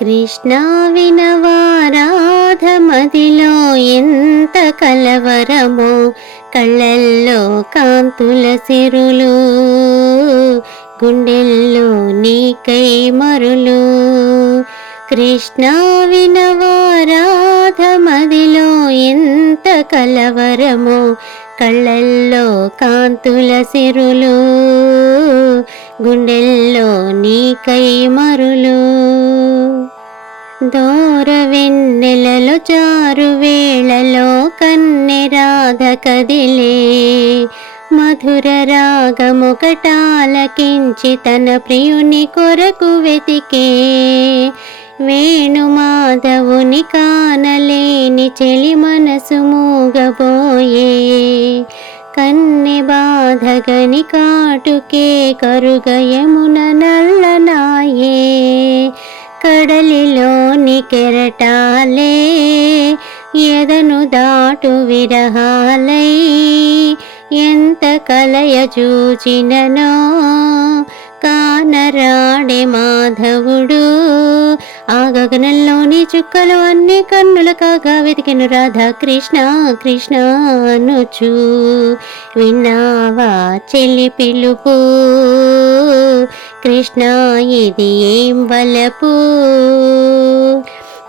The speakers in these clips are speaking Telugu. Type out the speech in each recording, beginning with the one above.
కృష్ణ వినవారాధ మదిలో ఎంత కలవరమో, కళ్ళల్లో కాంతుల సిరులు, గుండెల్లో నీకై మరులు. కృష్ణ వినవారాధ మదిలో ఎంత కలవరమో, కళ్ళల్లో కాంతుల సిరులు, గుండెల్లో నీకై మరులు. దూర వెన్నెలలో జారు వేళలో కన్నె రాధ కదిలే, మధుర రాగముకటాలకించి తన ప్రియుని కొరకు వెతికే. వేణు మాధవుని కానలేని చెలి మనసు మూగబోయే, కన్నె బాధగని కాటుకే కరుగయమున నల్లనాయే. కడలిలోని కెరటాలే ఎదను దాటు విరహాలై, ఎంత కలయ చూచిననో కానరాడే మాధవుడు. ఆ గగనంలోని చుక్కలు అన్ని కన్నుల కాగా వెతికెను రాధా కృష్ణ కృష్ణ అనుచు. విన్నావా చెలి పిలుపు, కృష్ణ ఇది ఏం వలపు.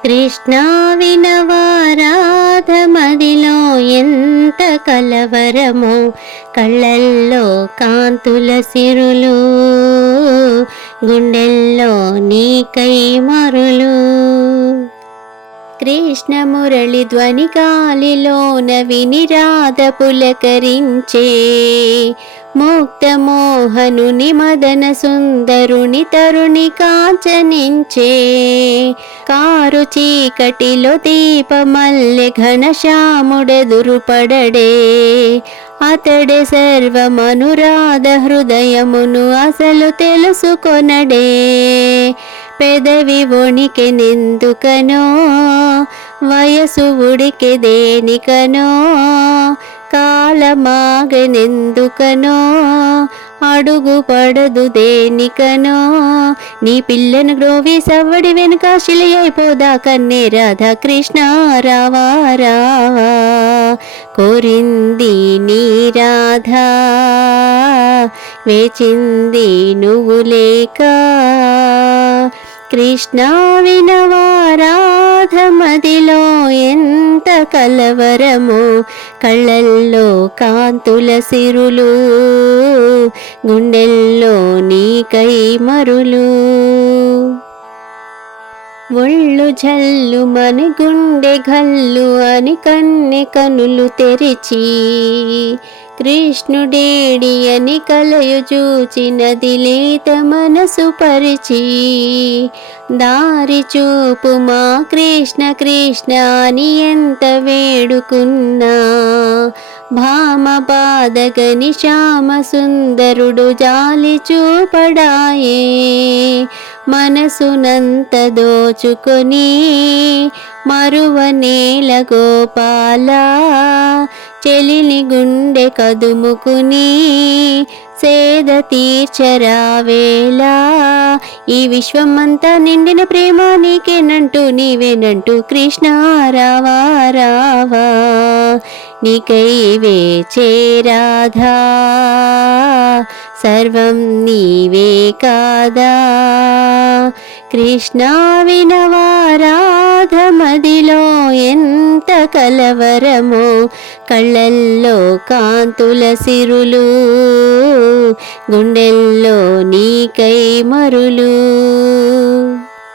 కృష్ణ వినవారాధ మదిలో ఎంత కలవరమో, కళ్ళల్లో కాంతుల సిరులు, గుండెల్లో నీకై మరులు. కృష్ణ మురళి ధ్వని గాలిలోన విని రాధ పులకరించే, ముక్త మోహనుని మదన సుందరుని తరుణి కాంచనించే. కారు చీకటిలో దీపమల్లె ఘనశ్యాముడెదురుపడడే, అతడే సర్వమనురాధ హృదయమును అసలు తెలుసుకొనడే. పెదవి వణికెనెందుకనో, వయసు ఉడికె దేనికనో, కాలమాగనెందుకనో, అడుగు పడదు దేనికనో. నీ పిల్లను గ్రోవి సవ్వడి వెనుక శిలయైపోదా కన్నే రాధా కృష్ణ రావా రావా. కోరింది నీ రాధా, వేచింది నువ్వు లేక. కృష్ణ వినవారాధ మదిలో ఎంత కలవరమో, కళ్ళల్లో కాంతుల సిరులు, గుండెల్లో నీకై మరులు. ఒళ్ళు జల్లు మన గుండె గల్లు అని కన్నె కనులు తెరిచి, కృష్ణుడేడి అని కలయు చూచినది లేత మనసు పరిచి. దారి చూపు మా కృష్ణ కృష్ణ అని ఎంత వేడుకున్నా, భామ బాధగని శ్యామ సుందరుడు జాలి చూపడాయే. మనసునంత దోచుకొని మరువనేల గోపాల, చెలిని గుండె కదుముకుని సేద తీర్చరావేలా. ఈ విశ్వమంతా నిండిన ప్రేమ నీకేనంటూ నీవేనంటూ కృష్ణ రావా రావా. నీకై వేచే రాధా, సర్వం నీవే కాదా. కృష్ణ వినవారాధ మదిలో ఎంత కలవరమో, కళ్ళల్లో కాంతుల సిరులు, గుండెల్లో నీకై మరులు.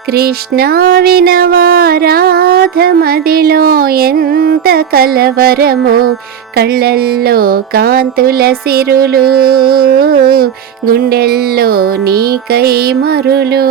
కృష్ణ వినవారాధ మదిలో ఎంత కలవరమో, కళ్ళల్లో కాంతుల సిరులు, గుండెల్లో నీకై మరులు.